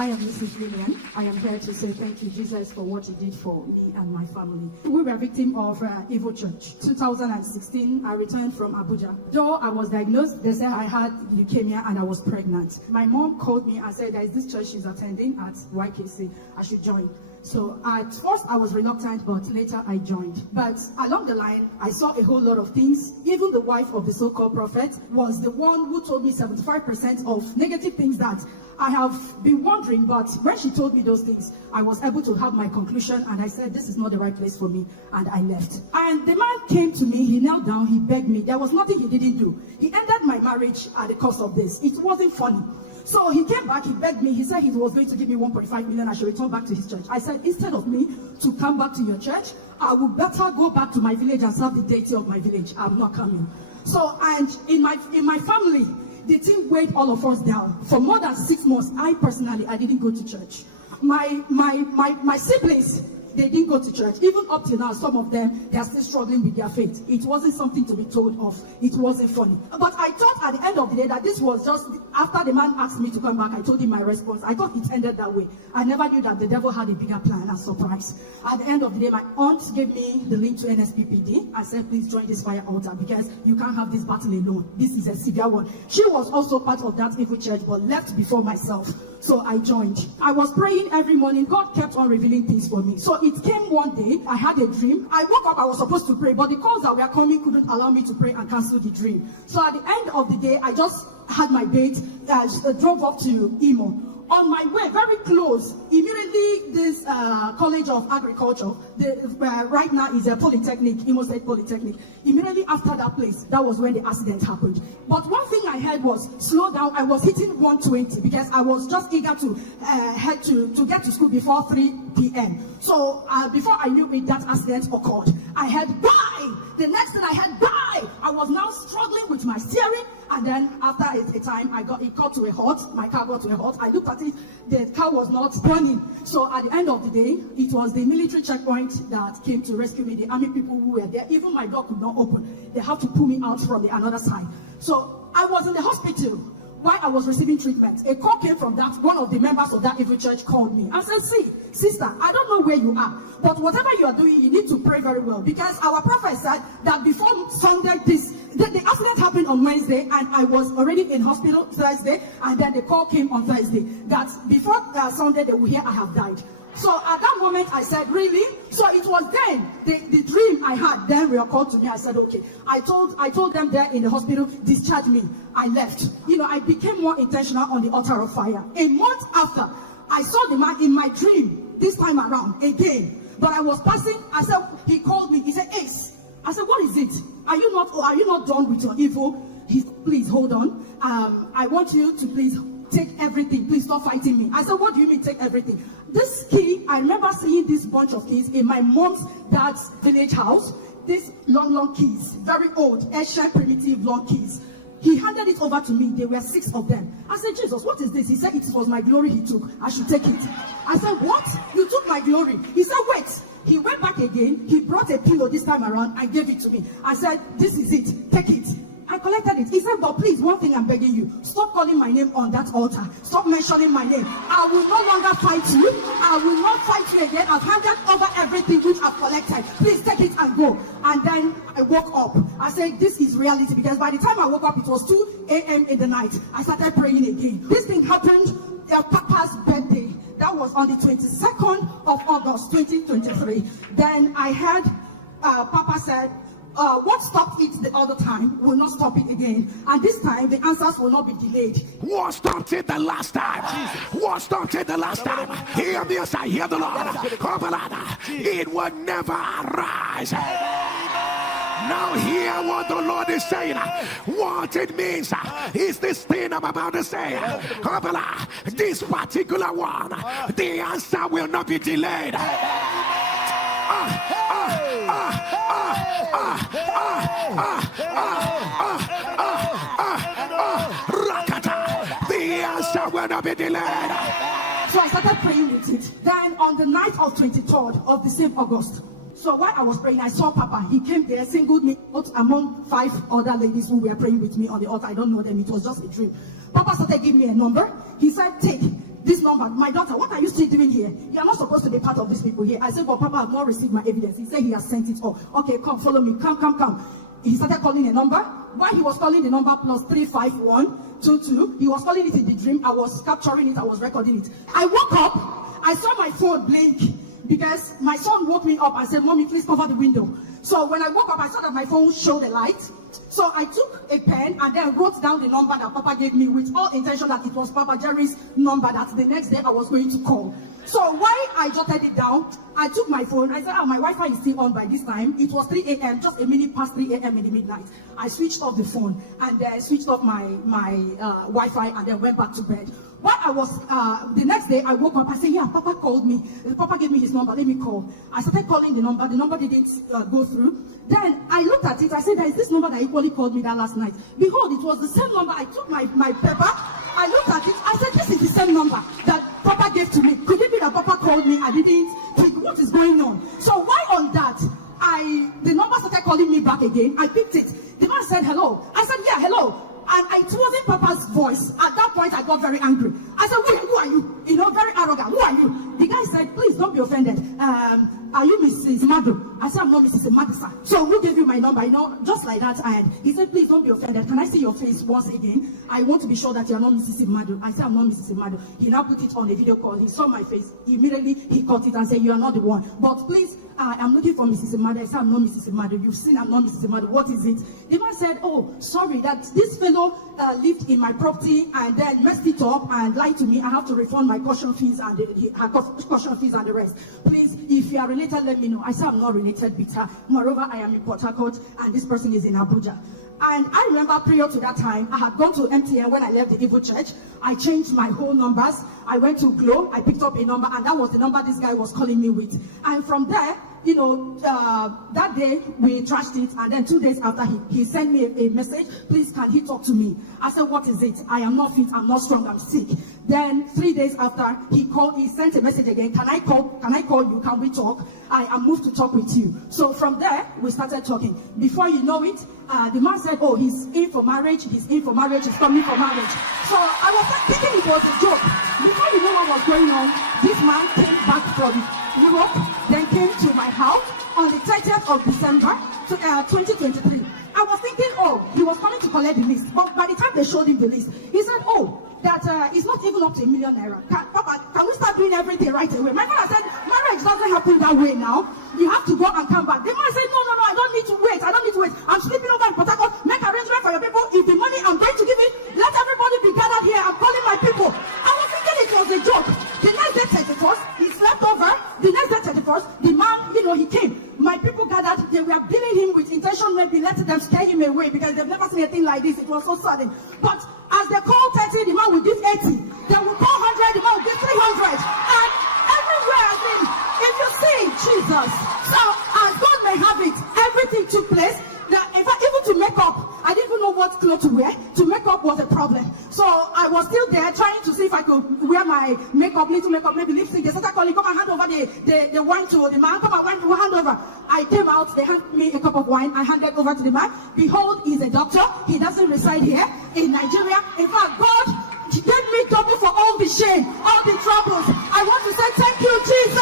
I am Mrs. Lillian. I am here to say thank you, Jesus, for what you did for me and my family. We were a victim of evil church. 2016, I returned from Abuja. Though I was diagnosed, they said I had leukemia and I was pregnant. My mom called me and said, there is this church she's attending at YKC. I should join. So at first I was reluctant, but later I joined. But along the line, I saw a whole lot of things. Even the wife of the so-called prophet was the one who told me 75% of negative things that I have been wondering, but when she told me those things, I was able to have my conclusion, and I said, this is not the right place for me, and I left. And the man came to me, he knelt down, he begged me. There was nothing he didn't do. He ended my marriage at the cost of this. It wasn't funny. So he came back, he begged me, he said he was going to give me 1.5 million, I should return back to his church. I said, instead of me to come back to your church, I would better go back to my village and serve the deity of my village. I'm not coming. So, and in my family, the team weighed all of us down. For more than 6 months, I didn't go to church. My siblings, they didn't go to church. Even up till now, some of them, they are still struggling with their faith. It wasn't something to be told of. It wasn't funny. But I thought at the end of the day that this was just, after the man asked me to come back, I told him my response. I thought it ended that way. I never knew that the devil had a bigger plan and surprise. At the end of the day, my aunt gave me the link to NSPPD. I said, please join this fire altar because you can't have this battle alone. This is a severe one. She was also part of that evil church, but left before myself. So I joined. I was praying every morning. God kept on revealing things for me. So it came one day, I had a dream. I woke up, I was supposed to pray, but the calls that were coming couldn't allow me to pray and cancel the dream. So at the end of the day, I just had my bait, drove up to Imo. On my way, very close, immediately this College of Agriculture, right now is a polytechnic, Imo State Polytechnic. Immediately after that place, that was when the accident happened. But one thing I heard was, slow down. I was hitting 120 because I was just eager to head to get to school before 3 p.m. So before I knew it, that accident occurred. I had bye. The next thing I had bye. I was now struggling with my steering. And then after a time, it got to a halt. My car got to a halt. I looked at it. The car was not burning. So at the end of the day, it was the military checkpoint that came to rescue me. The army people who were there. Even my door could not open. They had to pull me out from the another side. So I was in the hospital while I was receiving treatment. A call came from that. One of the members of that evil church called me and said, see, sister, I don't know where you are, but whatever you are doing, you need to pray very well, because our prophet said that before Sunday, the accident happened on Wednesday, and I was already in hospital Thursday, and then the call came on Thursday that before Sunday they will hear I have died. So at that moment I said, really? So it was then the dream I had then recalled to me. I said, okay. I told them there in the hospital, discharge me. I left. I became more intentional on the altar of fire. A month after, I saw the man in my dream this time around again. But I was passing. I said, he called me. He said, Ace. I said, what is it? Are you not done with your evil? He said, please hold on. I want you to please take everything. Please stop fighting me. I said, what do you mean take everything? This key, I remember seeing this bunch of keys in my mom's dad's village house. These long keys, very old, ancient, primitive long keys. He handed it over to me. There were 6 of them. I said, Jesus, what is this? He said, it was my glory he took. I should take it. I said, what? You took my glory? He said, wait. He went back again. He brought a pillow this time around and gave it to me. I said, this is it. Take it. I collected it. He said, but please, one thing I'm begging you, stop calling my name on that altar. Stop mentioning my name. I will no longer fight you. I will not fight you again. I've handed over everything which I've collected. Please take it and go. And then I woke up. I said, this is reality, because by the time I woke up, it was 2 a.m. in the night. I started praying again. This thing happened at Papa's birthday. That was on the 22nd of August, 2023. Then I heard Papa said, what stopped it the other time will not stop it again. And this time, the answers will not be delayed. What stopped it the last time? What stopped it the last time? Hear this, I hear the Lord. It will never rise. Now hear what the Lord is saying. What it means is this thing I'm about to say. This particular one, the answer will not be delayed. The answer will not be delayed. So I started praying with it. Then on the night of 23rd of the same August, so while I was praying, I saw Papa. He came there, singled me out among 5 other ladies who were praying with me on the altar. I don't know them. It was just a dream. Papa started giving me a number. He said, take. this number. My daughter, what are you still doing here? You are not supposed to be part of these people here. I said, but Papa, I've not received my evidence. He said he has sent it all. Okay, come, follow me. Come. He started calling a number. While he was calling the number plus 35122, he was calling it in the dream. I was capturing it. I was recording it. I woke up. I saw my phone blink because my son woke me up and said, Mommy, please cover the window. So when I woke up, I saw that my phone showed a light. So I took a pen and then wrote down the number that Papa gave me with all intention that it was Papa Jerry's number that the next day I was going to call. So while I jotted it down, I took my phone. I said, my Wi-Fi is still on by this time. It was 3 a.m., just a minute past 3 a.m. in the midnight. I switched off the phone and then switched off my Wi-Fi and then went back to bed. While I was, the next day I woke up, I said, yeah, Papa called me. Papa gave me his number, let me call. I started calling the number didn't go through. Then I looked at it, I said, there is this number that equally called me that last night. Behold, it was the same number. I took my paper, I looked at it, I said, this is the same number that Papa gave to me. Could it be that Papa called me? I didn't think, what is going on? So why on that, the number started calling me back again. I picked it. The man said, hello. I said, yeah, hello. And it wasn't Papa's voice. At that point, I got very angry. I said, who are you? You know, very arrogant. Who are you? The guy said, please don't be offended. Are you Mrs. Madu? I said, I'm not Mrs. Madu, sir. So who gave you my number? You know, just like that. And he said, please don't be offended. Can I see your face once again? I want to be sure that you're not Mrs. Madu. I said, I'm not Mrs. Madu. He now put it on a video call. He saw my face. Immediately, he caught it and said, you are not the one. But please, I'm looking for Mrs. Madu. I said, I'm not Mrs. Madu. You've seen I'm not Mrs. Madu. What is it? The man said, oh, sorry, that this fellow lived in my property and then messed it up and lied to me. I have to refund my caution fees and the rest. Please, if you are related, let me know. I said, I'm not related with her. Moreover, I am in Port Harcourt and this person is in Abuja. And I remember prior to that time, I had gone to MTN when I left the evil church. I changed my whole numbers. I went to Glow. I picked up a number, and that was the number this guy was calling me with. And from there, you know, that day we trashed it, and then 2 days after he sent me a message. Please, can he talk to me? I said, what is it? I am not fit. I'm not strong. I'm sick. Then 3 days after he called, he sent a message again. Can I call you? Can we talk? I am moved to talk with you. So from there, we started talking. Before you know it, the man said, oh, he's in for marriage. He's in for marriage. He's coming for marriage. So I was thinking it was a joke. Before you know what was going on, this man came back from Europe, then came to my house on the 30th of December 2023. I was thinking, oh, he was coming to collect the list. But by the time they showed him the list, he said, oh, that it's not even up to ₦1 million. Papa, can we start doing everything right away? My father said, marriage doesn't happen that way now. You have to go and come back. The man said, no, I don't need to wait. I'm sleeping over in Port Harcourt. Make arrangement for your people. If the money I'm going to give it, let everybody be gathered here. I'm calling my people. I was thinking it was a joke. The next day 31st, he slept over. The next day 31st, the man, he came. My people gathered. They were beating him with intention, maybe let them scare him away because they've never seen anything like this. It was so sudden. But as they call 30, the man will give 80. They will call 100, the man will give 300. And everywhere, I think, if you see Jesus, so as God may have it, everything took place. That in fact, even to make up, I didn't even know what clothes to wear. To make up was a problem. So I was still there trying to see if I could wear my makeup, little makeup, maybe lipstick. They started calling, come and hand over the wine to the man. Come and hand over. I came out, they handed me a cup of wine. I handed over to the man. Behold, he's a doctor. He doesn't reside here in Nigeria. In fact, God gave me double for all the shame, all the troubles. I want to say thank you, Jesus.